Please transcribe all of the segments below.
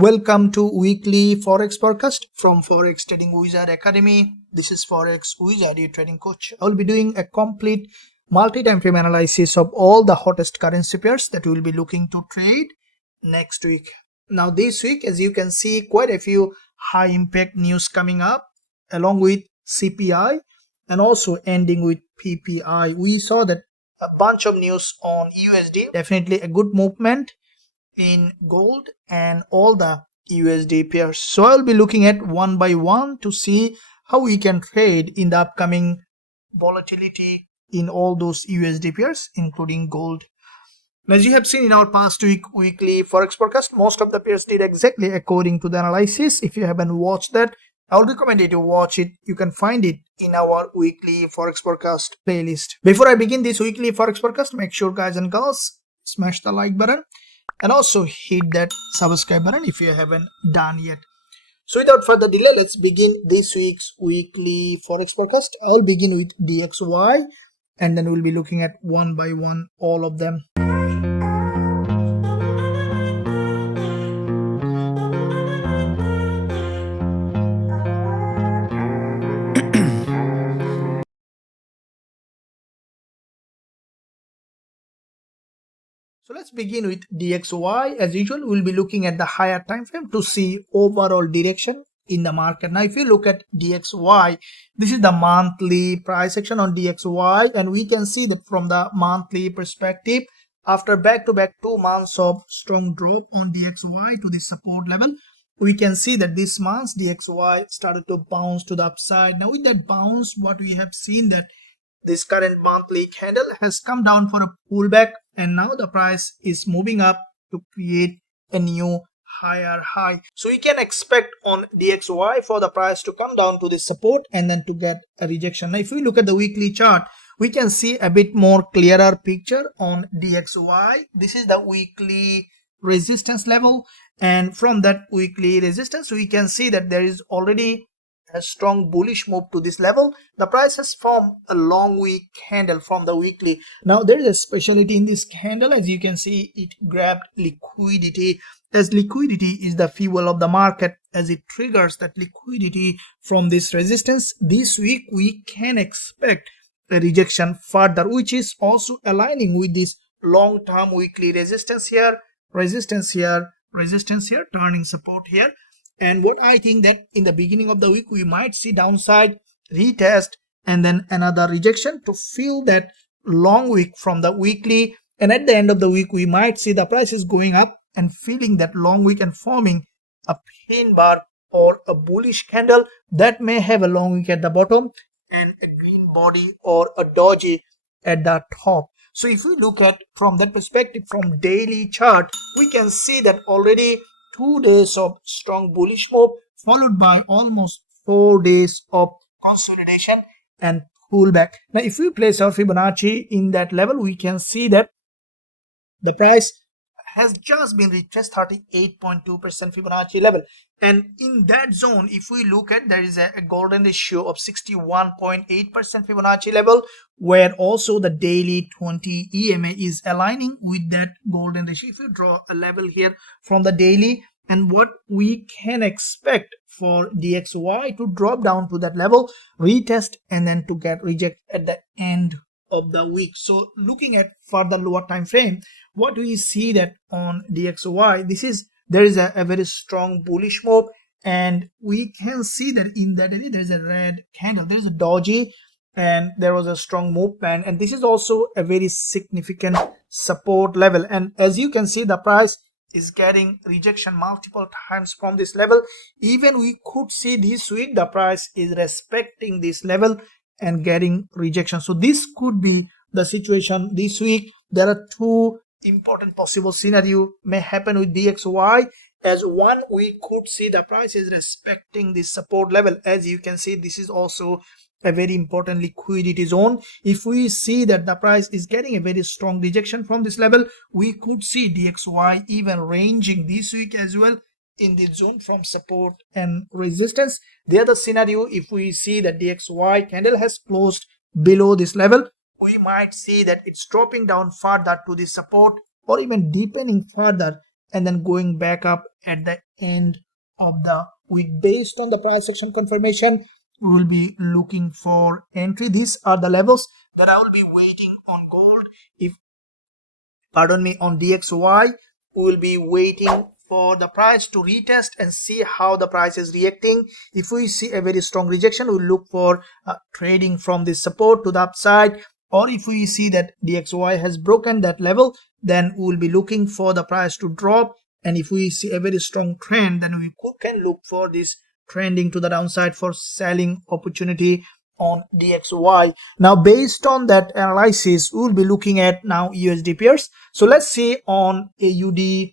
Welcome to weekly Forex forecast from Forex Trading Wizard Academy. This is Forex Wizard, your trading coach. I will be doing a complete multi-time frame analysis of all the hottest currency pairs that we will be looking to trade next week. Now this week, as you can see, quite a few high impact news coming up along with CPI and also ending with PPI. We saw that a bunch of news on USD, definitely a good movement in gold and all the USD pairs. So I'll be looking at one by one to see how we can trade in the upcoming volatility in all those USD pairs, including gold. As you have seen in our past weekly Forex forecast, most of the pairs did exactly according to the analysis. If you haven't watched that, I would recommend you to watch it. You can find it in our weekly Forex forecast playlist. Before I begin this weekly Forex forecast, make sure guys and girls smash the like button and also hit that subscribe button if you haven't done yet. So without further delay, let's begin this week's weekly Forex forecast. I'll begin with DXY and then we'll be looking at one by one all of them. So let's begin with DXY. As usual, we'll be looking at the higher time frame to see overall direction in the market. Now, if you look at DXY, this is the monthly price action on DXY, and we can see that from the monthly perspective, after back-to-back 2 months of strong drop on DXY to the support level, we can see that this month DXY started to bounce to the upside. Now, with that bounce, what we have seen that this current monthly candle has come down for a pullback, and now the price is moving up to create a new higher high. So we can expect on DXY for the price to come down to the support and then to get a rejection. Now if we look at the weekly chart, we can see a bit more clearer picture on DXY. This is the weekly resistance level, and from that weekly resistance we can see that there is already a strong bullish move to this level. The price has formed a long wick candle from the weekly. Now there is a specialty in this candle. As you can see, it grabbed liquidity, as liquidity is the fuel of the market. As it triggers that liquidity from this resistance, this week we can expect a rejection further, which is also aligning with this long-term weekly resistance here, resistance here, resistance here, turning support here. And what I think that in the beginning of the week, we might see downside retest and then another rejection to fill that long wick from the weekly. And at the end of the week, we might see the prices going up and filling that long wick and forming a pin bar or a bullish candle that may have a long wick at the bottom and a green body or a doji at the top. So if we look at from that perspective, from daily chart, we can see that already 2 days of strong bullish move followed by almost 4 days of consolidation and pullback. Now if we place our Fibonacci in that level, we can see that the price has just been retraced 38.2% Fibonacci level, and in that zone if we look at, there is a golden ratio of 61.8% Fibonacci level, where also the daily 20 EMA is aligning with that golden ratio. If you draw a level here from the daily, and what we can expect for DXY to drop down to that level, retest, and then to get reject at the end of the week. So looking at further lower time frame, what we see that on DXY, there is a very strong bullish move, and we can see that in that area there is a red candle, there is a doji, and there was a strong movement, and this is also a very significant support level. And as you can see, the price is getting rejection multiple times from this level. Even we could see this week the price is respecting this level and getting rejection. So this could be the situation this week. There are 2 important possible scenario may happen with DXY. As one, we could see the price is respecting this support level. As you can see, this is also a very important liquidity zone. If we see that the price is getting a very strong rejection from this level, we could see DXY even ranging this week as well in this zone from support and resistance. The other scenario, if we see that DXY candle has closed below this level, we might see that it's dropping down further to the support or even deepening further and then going back up at the end of the week. Based on the price action confirmation, we will be looking for entry. These are the levels that I will be waiting on gold. On DXY, we will be waiting for the price to retest and see how the price is reacting. If we see a very strong rejection, we'll look for trading from this support to the upside, or if we see that DXY has broken that level, then we will be looking for the price to drop. And if we see a very strong trend, then we can look for this trending to the downside for selling opportunity on DXY. Now, based on that analysis, we'll be looking at now USD pairs. So let's see on AUDUSD.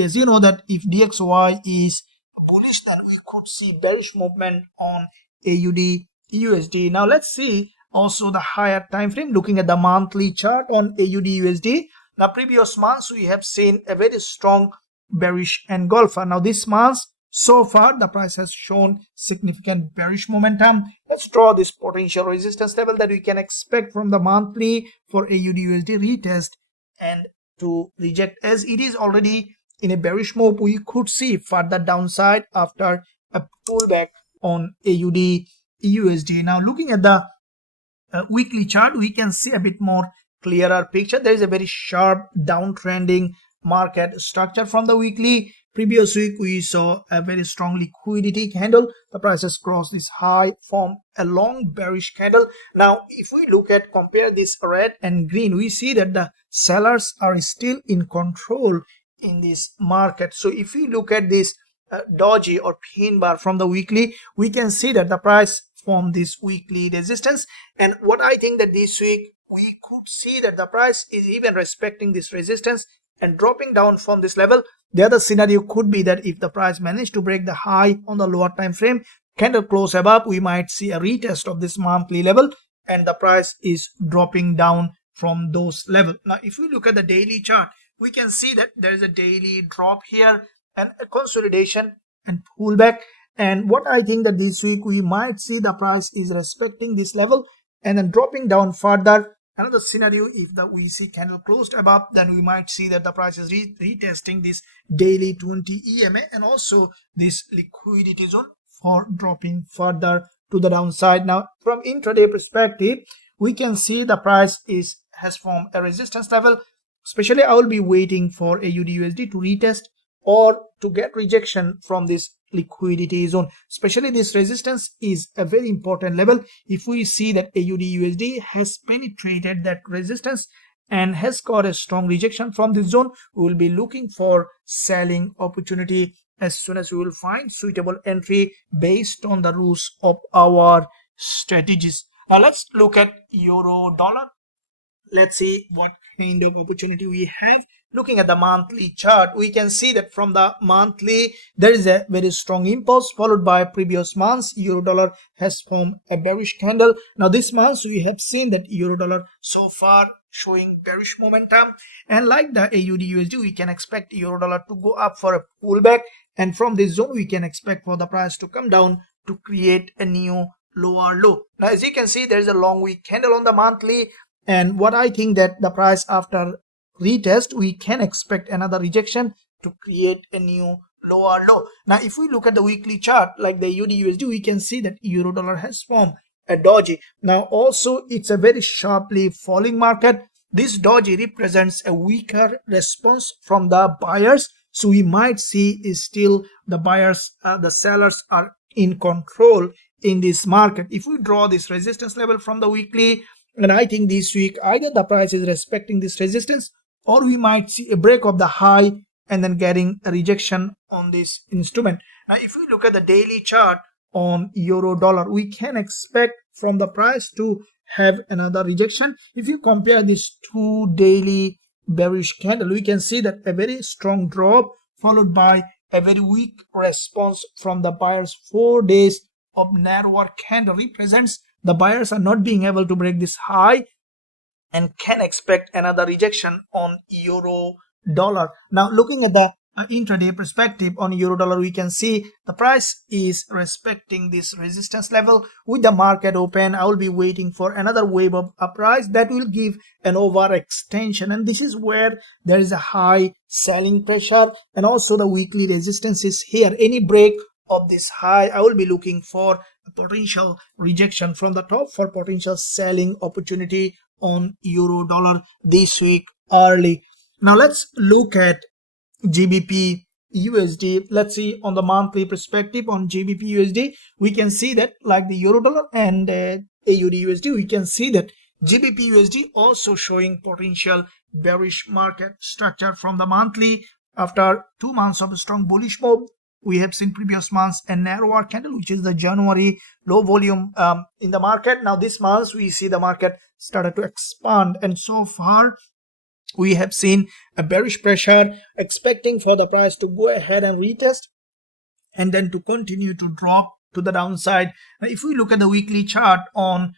As you know that if DXY is bullish, then we could see bearish movement on AUDUSD. Now let's see also the higher time frame, looking at the monthly chart on AUDUSD. Now, previous months we have seen a very strong bearish engulfer. Now this month, so far, the price has shown significant bearish momentum. Let's draw this potential resistance level that we can expect from the monthly for AUDUSD retest and to reject. As it is already in a bearish move, we could see further downside after a pullback on AUDUSD. Now, looking at the weekly chart, we can see a bit more clearer picture. There is a very sharp downtrending market structure from the weekly. Previous week we saw a very strong liquidity candle. The price has crossed this high, formed a long bearish candle. Now if we compare this red and green, we see that the sellers are still in control in this market. So if we look at this doji or pin bar from the weekly, we can see that the price formed this weekly resistance. And what I think that this week we could see that the price is even respecting this resistance and dropping down from this level. The other scenario could be that if the price managed to break the high on the lower time frame, candle close above, we might see a retest of this monthly level and the price is dropping down from those levels. Now if we look at the daily chart, we can see that there is a daily drop here and a consolidation and pullback. And what I think that this week we might see the price is respecting this level and then dropping down further. Another scenario, if we see candle closed above, then we might see that the price is retesting this daily 20 EMA and also this liquidity zone for dropping further to the downside. Now from intraday perspective, we can see the price has formed a resistance level. Especially I will be waiting for AUDUSD to retest or to get rejection from this liquidity zone. Especially this resistance is a very important level. If we see that AUDUSD has penetrated that resistance and has got a strong rejection from this zone, we will be looking for selling opportunity as soon as we will find suitable entry based on the rules of our strategies. Now let's look at euro dollar. Let's see what kind of opportunity we have. Looking at the monthly chart, we can see that from the monthly there is a very strong impulse followed by previous months. Euro dollar has formed a bearish candle. Now this month we have seen that euro dollar so far showing bearish momentum, and like the AUDUSD, we can expect euro dollar to go up for a pullback, and from this zone we can expect for the price to come down to create a new lower low. Now as you can see, there is a long week candle on the monthly, and what I think that the price after retest, we can expect another rejection to create a new lower low. Now if we look at the weekly chart like the AUDUSD, we can see that euro dollar has formed a doji. Now also it's a very sharply falling market. This doji represents a weaker response from the buyers, so we might see is still the buyers, the sellers are in control in this market. If we draw this resistance level from the weekly, and I think this week either the price is respecting this resistance or we might see a break of the high and then getting a rejection on this instrument. Now if we look at the daily chart on euro dollar, we can expect from the price to have another rejection. If you compare these two daily bearish candle, we can see that a very strong drop followed by a very weak response from the buyers. 4 days of narrower candle represents the buyers are not being able to break this high and can expect another rejection on euro dollar. Now looking at the intraday perspective on euro dollar, we can see the price is respecting this resistance level. With the market open, I will be waiting for another wave of uprise that will give an overextension, and this is where there is a high selling pressure, and also the weekly resistance is here. Any break of this high, I will be looking for a potential rejection from the top for potential selling opportunity on euro dollar this week early. Now let's look at GBPUSD. Let's see on the monthly perspective on GBPUSD. We can see that like the euro dollar and AUDUSD, we can see that GBPUSD also showing potential bearish market structure from the monthly. After 2 months of a strong bullish move, we have seen previous months a narrower candle, which is the January low volume in the market. Now this month we see the market started to expand, and so far we have seen a bearish pressure, expecting for the price to go ahead and retest and then to continue to drop to the downside. Now, if we look at the weekly chart on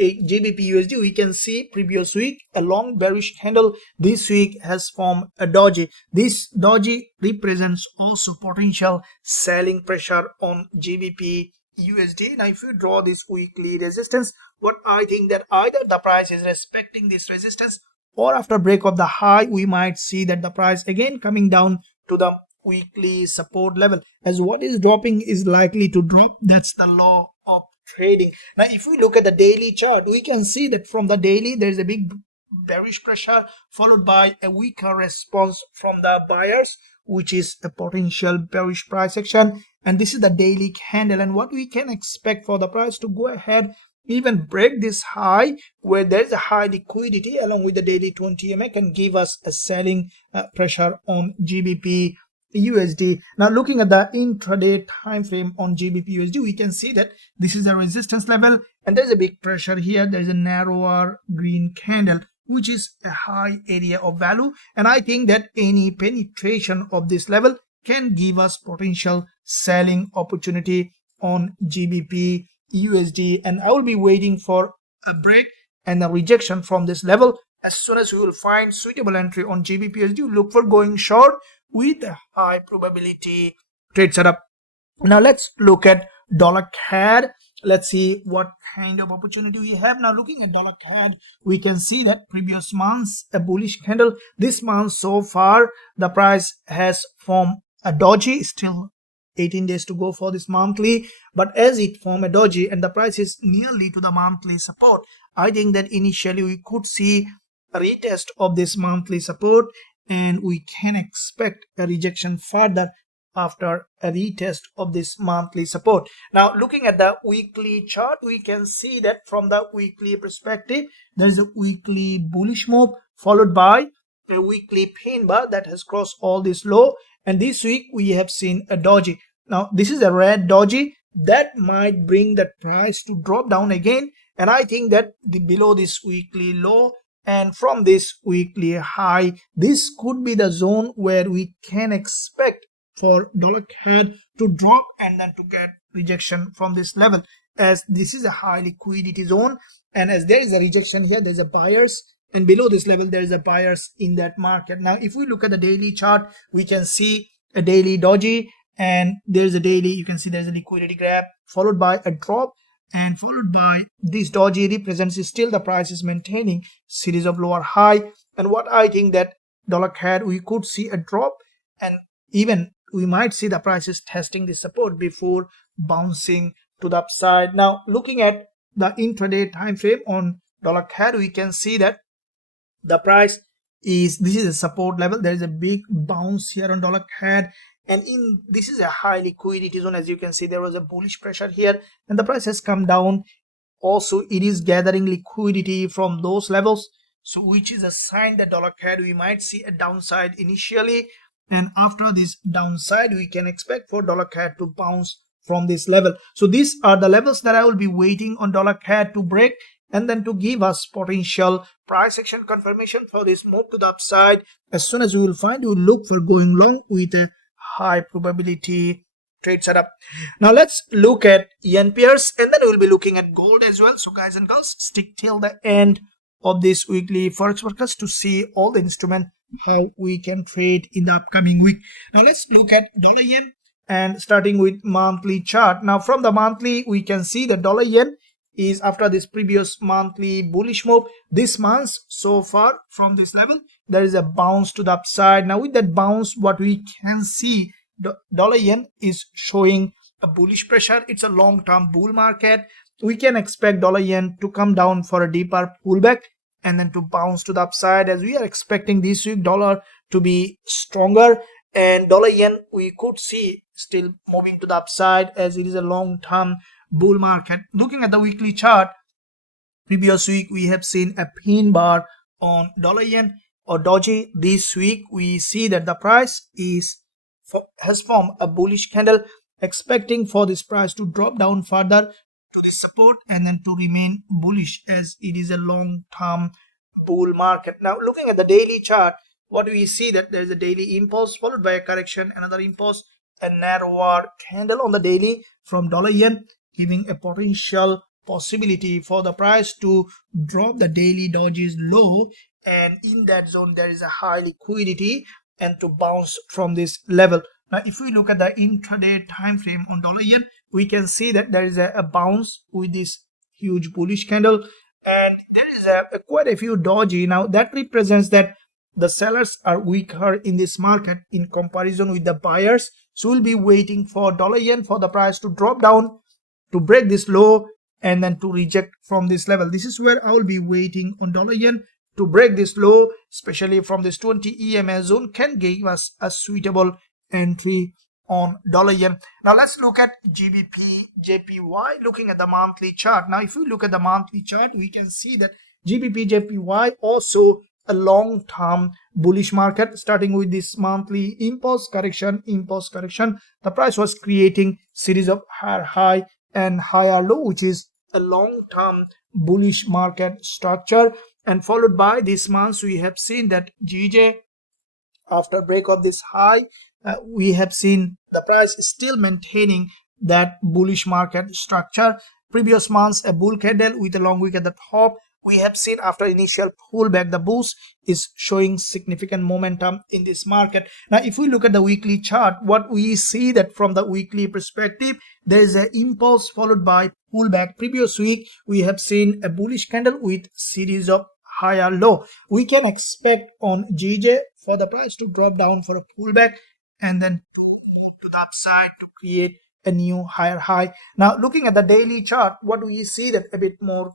GBPUSD, we can see previous week a long bearish candle. This week has formed a doji. This doji represents also potential selling pressure on GBPUSD. Now if you draw this weekly resistance, what I think that either the price is respecting this resistance, or after break of the high, we might see that the price again coming down to the weekly support level, as what is dropping is likely to drop. That's the law of trading. Now if we look at the daily chart, we can see that from the daily there is a big bearish pressure followed by a weaker response from the buyers, which is a potential bearish price action. And this is the daily candle, and what we can expect for the price to go ahead even break this high where there is a high liquidity along with the daily 20 EMA can give us a selling pressure on GBPUSD. Now looking at the intraday time frame on GBPUSD, we can see that this is a resistance level and there's a big pressure here. There's a narrower green candle, which is a high area of value, and I think that any penetration of this level can give us potential selling opportunity on GBPUSD, and I will be waiting for a break and a rejection from this level. As soon as we will find suitable entry on GBPUSD, look for going short with a high probability trade setup. Now let's look at dollar CAD. Let's see what kind of opportunity we have. Now looking at dollar CAD, we can see that previous months a bullish candle. This month so far the price has formed a doji, still 18 days to go for this monthly, but as it formed a doji and the price is nearly to the monthly support, I think that initially we could see a retest of this monthly support and we can expect a rejection further after a retest of this monthly support. Now looking at the weekly chart, we can see that from the weekly perspective there is a weekly bullish move followed by a weekly pin bar that has crossed all this low, and this week we have seen a doji. Now this is a red doji that might bring the price to drop down again, and I think that below this weekly low and from this weekly high, this could be the zone where we can expect for dollar CAD to drop and then to get rejection from this level, as this is a high liquidity zone, and as there is a rejection here, there's a buyers, and below this level there is a buyers in that market. Now if we look at the daily chart, we can see a daily doji, and there's a daily, you can see there's a liquidity grab followed by a drop, and followed by this doji represents still the price is maintaining series of lower high. And what I think that dollar CAD, we could see a drop and even we might see the prices testing the support before bouncing to the upside. Now looking at the intraday time frame on dollar CAD, we can see that the price is, this is a support level, there is a big bounce here on dollar CAD, and in this is a high liquidity zone. As you can see, there was a bullish pressure here and the price has come down. Also it is gathering liquidity from those levels, so which is a sign that dollar CAD we might see a downside initially, and after this downside we can expect for dollar CAD to bounce from this level. So these are the levels that I will be waiting on dollar CAD to break and then to give us potential price action confirmation for this move to the upside. As soon as we will find, we will look for going long with a high probability trade setup. Now let's look at yen pairs and then we will be looking at gold as well. So guys and girls, stick till the end of this weekly forex forecast to see all the instrument how we can trade in the upcoming week. Now let's look at dollar yen, and starting with monthly chart. Now from the monthly, we can see the dollar yen is after this previous monthly bullish move. This month so far from this level, there is a bounce to the upside. Now with that bounce, what we can see, the dollar yen is showing a bullish pressure. It's a long-term bull market. We can expect dollar yen to come down for a deeper pullback and then to bounce to the upside, as we are expecting this week dollar to be stronger, and dollar yen we could see still moving to the upside as it is a long-term bull market. Looking at the weekly chart, previous week we have seen a pin bar on dollar yen or doji. This week we see that the price has formed a bullish candle, expecting for this price to drop down further to this support and then to remain bullish, as it is a long-term bull market. Now looking at the daily chart, what we see that there is a daily impulse followed by a correction, another impulse, a narrower candle on the daily from dollar yen, giving a potential possibility for the price to drop the daily doji's low, and in that zone there is a high liquidity and to bounce from this level. Now if we look at the intraday time frame on dollar yen, we can see that there is a bounce with this huge bullish candle, and there is quite a few doji. Now that represents that the sellers are weaker in this market in comparison with the buyers. So we'll be waiting for dollar yen for the price to drop down, to break this low, and then to reject from this level. This is where I will be waiting on dollar yen to break this low, especially from this 20 EMA zone, can give us a suitable entry on dollar yen. Now let's look at GBPJPY, looking at the monthly chart. Now if we look at the monthly chart, we can see that GBPJPY also a long-term bullish market, starting with this monthly impulse correction. The price was creating series of higher high and higher low, which is a long-term bullish market structure, and followed by this month we have seen that GJ, after break of this high, we have seen the price still maintaining that bullish market structure. Previous months a bull candle with a long wick at the top. We have seen after initial pullback, the boost is showing significant momentum in this market. Now if we look at the weekly chart, what we see that from the weekly perspective, there is an impulse followed by pullback. Previous week we have seen a bullish candle with series of higher low. We can expect on GJ for the price to drop down for a pullback and then to move to the upside to create a new higher high. Now looking at the daily chart, what we see that a bit more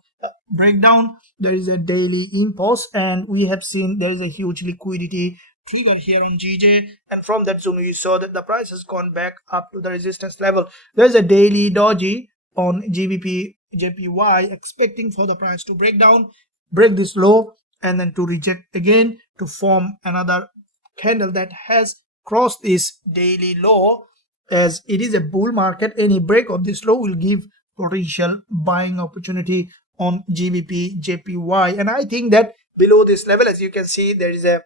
breakdown. There is a daily impulse, and we have seen there is a huge liquidity trigger here on GJ, and from that zone we saw that the price has gone back up to the resistance level. There is a daily doji on GBPJPY, expecting for the price to break down, break this low, and then to reject again to form another candle that has crossed this daily low. As it is a bull market, any break of this low will give potential buying opportunity on GBPJPY, and I think that below this level, as you can see, there is a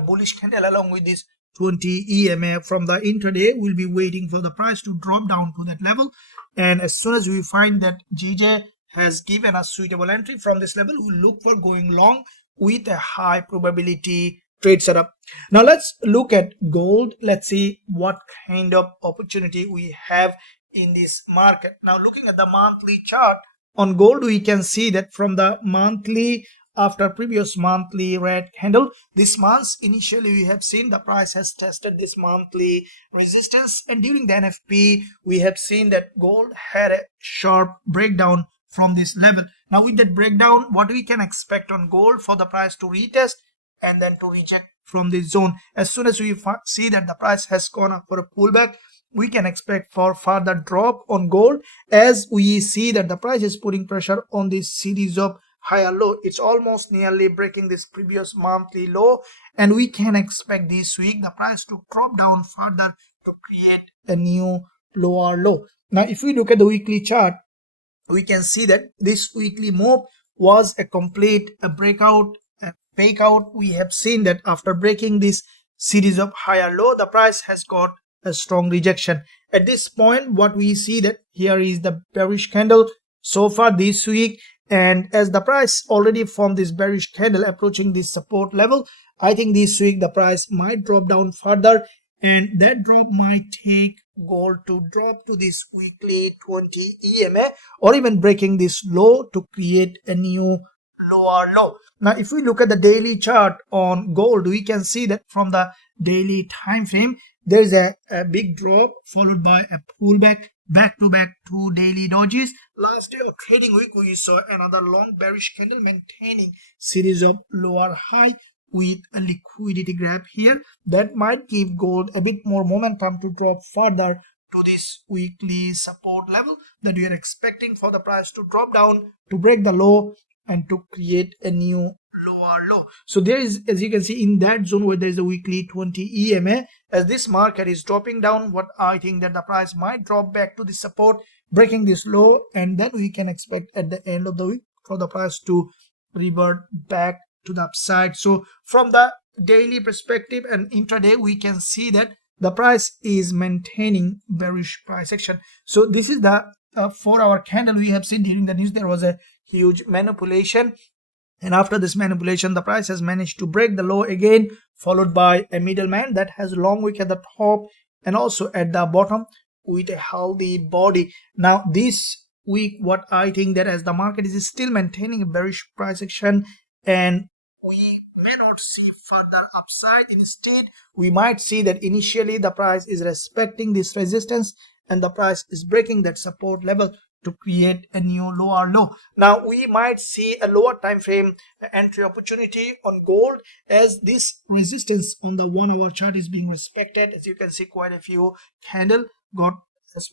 bullish candle along with this 20 EMA from the intraday. We'll be waiting for the price to drop down to that level, and as soon as we find that GJ has given us suitable entry from this level, we'll look for going long with a high probability trade setup. Now let's look at gold. Let's see what kind of opportunity we have in this market. Now looking at the monthly chart on gold, we can see that from the monthly, after previous monthly red candle, this month initially we have seen the price has tested this monthly resistance, and during the NFP we have seen that gold had a sharp breakdown from this level. Now with that breakdown, what we can expect on gold for the price to retest and then to reject from this zone. As soon as we see that the price has gone up for a pullback, we can expect for further drop on gold, as we see that the price is putting pressure on this series of higher low. It's almost nearly breaking this previous monthly low, and we can expect this week the price to drop down further to create a new lower low. Now if we look at the weekly chart, we can see that this weekly move was a complete breakout and fake out. We have seen that after breaking this series of higher low, the price has got a strong rejection. At this point, what we see that here is the bearish candle so far this week, And as the price already formed this bearish candle approaching this support level, I think this week the price might drop down further, and that drop might take gold to drop to this weekly 20 EMA or even breaking this low to create a new lower low. Now if we look at the daily chart on gold, we can see that from the daily time frame there's a big drop followed by a pullback, back to back 2 daily dojis. Last day of trading week we saw another long bearish candle maintaining series of lower high with a liquidity grab here that might give gold a bit more momentum to drop further to this weekly support level that we are expecting for the price to drop down to break the low and to create a new lower low. So there is, as you can see, in that zone where there is a weekly 20 EMA, as this market is dropping down, what I think that the price might drop back to the support, breaking this low, and then we can expect at the end of the week for the price to revert back to the upside. So from the daily perspective and intraday, we can see that the price is maintaining bearish price action. So this is the 4-hour candle. We have seen during the news there was a huge manipulation, and after this manipulation the price has managed to break the low again, followed by a middleman that has long wick at the top and also at the bottom with a healthy body. Now this week, what I think that as the market is still maintaining a bearish price action, and we may not see further upside. Instead, we might see that initially the price is respecting this resistance and the price is breaking that support level to create a new lower low. Now we might see a lower time frame entry opportunity on gold as this resistance on the 1-hour chart is being respected. As you can see, quite a few candle got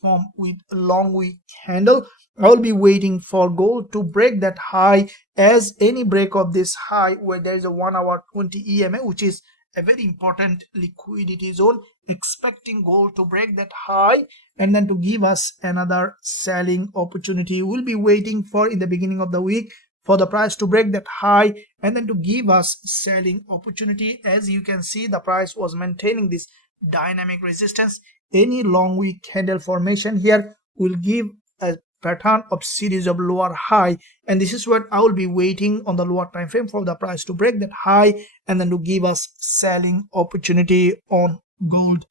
formed with a long wick candle. I will be waiting for gold to break that high, as any break of this high where there is a 1-hour 20 EMA, which is a very important liquidity zone, expecting gold to break that high and then to give us another selling opportunity. We'll be waiting for in the beginning of the week for the price to break that high and then to give us selling opportunity. As you can see, the price was maintaining this dynamic resistance. Any long wick candle formation here will give a pattern of series of lower high, and this is what I will be waiting on the lower time frame for the price to break that high and then to give us selling opportunity on gold.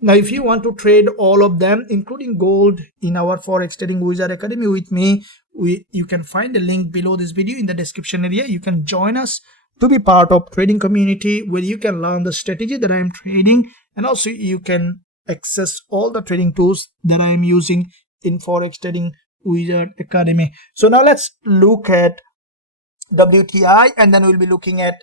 Now if you want to trade all of them including gold in our Forex Trading Wizard Academy with me, you can find a link below this video in the description area. You can join us to be part of trading community where you can learn the strategy that I am trading, and also you can access all the trading tools that I am using in Forex Trading Wizard Academy. So now let's look at WTI, and then we'll be looking at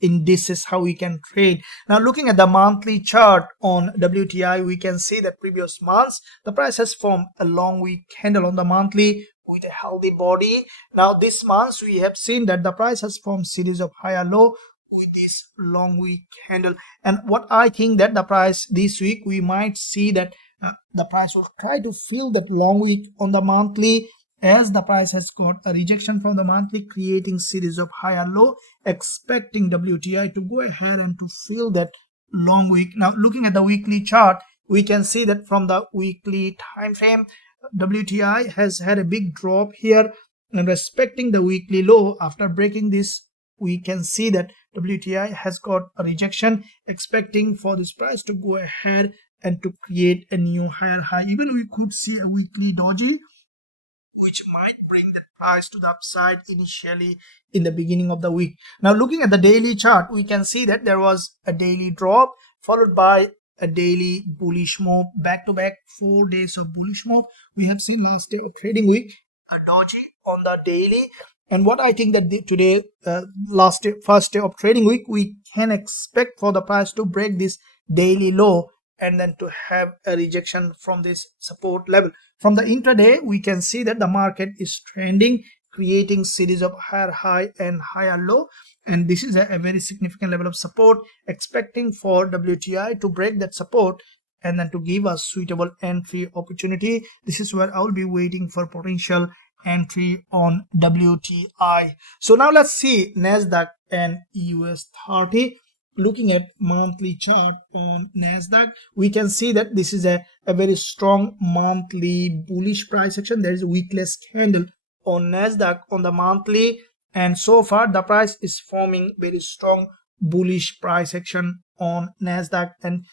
indices, how we can trade. Now looking at the monthly chart on WTI, we can see that previous months the price has formed a long wick candle on the monthly with a healthy body. Now this month we have seen that the price has formed series of higher low with this long wick candle, and what I think that the price this week we might see that the price will try to fill that long wick on the monthly, as the price has got a rejection from the monthly, creating series of higher low, expecting WTI to go ahead and to fill that long wick. Now looking at the weekly chart, we can see that from the weekly time frame WTI has had a big drop here, and respecting the weekly low after breaking this, we can see that WTI has got a rejection, expecting for this price to go ahead and to create a new higher high. Even we could see a weekly doji which might bring the price to the upside initially in the beginning of the week. Now looking at the daily chart, we can see that there was a daily drop followed by a daily bullish move, back to back 4 days of bullish move. We have seen last day of trading week a doji on the daily, and what I think that today first day of trading week, we can expect for the price to break this daily low and then to have a rejection from this support level. From the intraday, we can see that the market is trending, creating series of higher high and higher low, and this is a very significant level of support, expecting for WTI to break that support and then to give us suitable entry opportunity. This is where I will be waiting for potential entry on WTI. So now let's see Nasdaq and US30. Looking at monthly chart on Nasdaq, we can see that this is a very strong monthly bullish price action. There is a wickless candle on Nasdaq on the monthly, and so far the price is forming very strong bullish price action on Nasdaq. And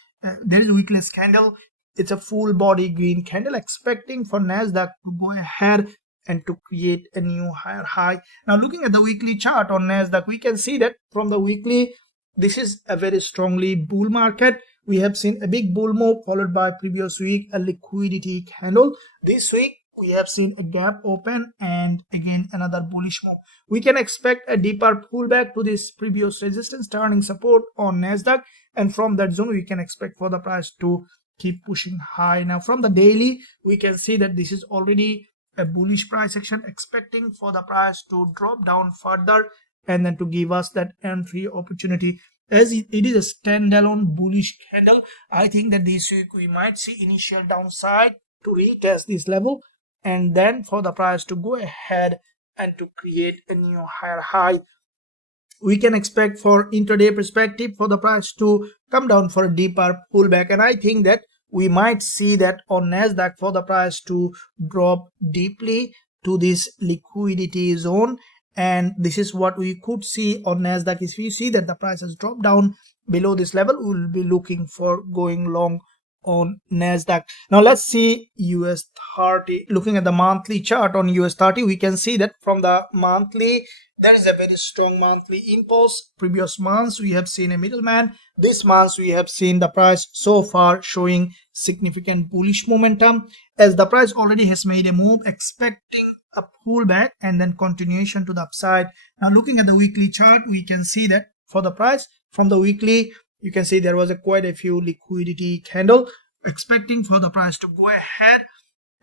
there is a weekly candle. It's a full body green candle, expecting for Nasdaq to go ahead and to create a new higher high. Now looking at the weekly chart on Nasdaq, we can see that from the weekly, this is a very strongly bull market. We have seen a big bull move followed by previous week a liquidity candle. This week we have seen a gap open and again another bullish move. We can expect a deeper pullback to this previous resistance, turning support on Nasdaq, and from that zone we can expect for the price to keep pushing high. Now from the daily, we can see that this is already a bullish price action, expecting for the price to drop down further and then to give us that entry opportunity. As it is a standalone bullish candle, I think that this week we might see initial downside to retest this level and then for the price to go ahead and to create a new higher high. We can expect for intraday perspective for the price to come down for a deeper pullback, and I think that we might see that on Nasdaq for the price to drop deeply to this liquidity zone. And this is what we could see on Nasdaq. If we see that the price has dropped down below this level, we will be looking for going long on Nasdaq. Now let's see US30. Looking at the monthly chart on US30, we can see that from the monthly there is a very strong monthly impulse. Previous months we have seen a middleman. This month we have seen the price so far showing significant bullish momentum, as the price already has made a move, expecting a pullback and then continuation to the upside. Now looking at the weekly chart, we can see that for the price from the weekly, you can see there was quite a few liquidity candle, expecting for the price to go ahead,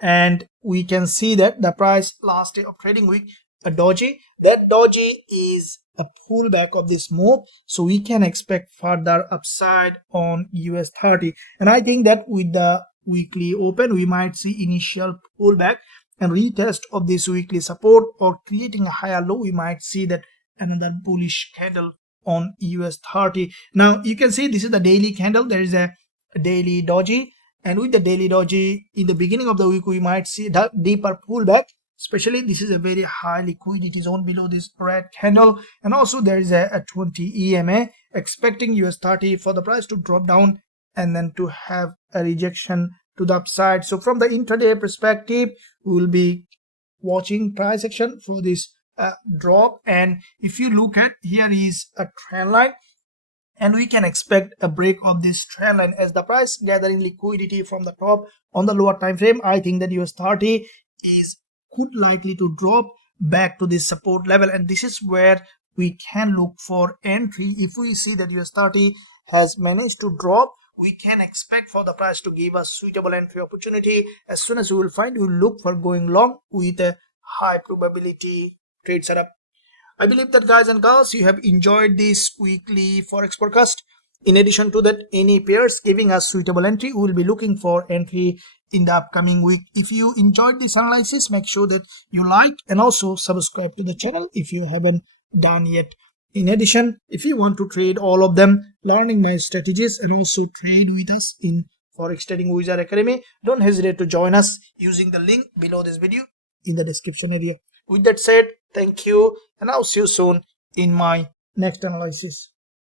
and we can see that the price last day of trading week a doji. That doji is a pullback of this move, so we can expect further upside on US30. And I think that with the weekly open, we might see initial pullback and retest of this weekly support, or creating a higher low. We might see that another bullish candle on US30. Now you can see this is the daily candle. There is a daily doji, and with the daily doji in the beginning of the week we might see the deeper pullback, especially this is a very high liquidity zone below this red candle, and also there is a 20 EMA, expecting US30 for the price to drop down and then to have a rejection to the upside. So from the intraday perspective, we will be watching price action for this drop. And if you look at, here is a trend line, and we can expect a break of this trend line as the price gathering liquidity from the top on the lower time frame. I think that US30 is could likely to drop back to this support level, and this is where we can look for entry. If we see that US30 has managed to drop, we can expect for the price to give us suitable entry opportunity. As soon as we will find, we will look for going long with a high probability trade setup. I believe that, guys and girls, you have enjoyed this weekly forex forecast. In addition to that, any pairs giving us suitable entry, we will be looking for entry in the upcoming week. If you enjoyed this analysis, make sure that you like and also subscribe to the channel if you haven't done yet. In addition, if you want to trade all of them, learning my strategies and also trade with us in Forex Trading Wizard Academy, don't hesitate to join us using the link below this video in the description area. With that said, thank you, and I'll see you soon in my next analysis.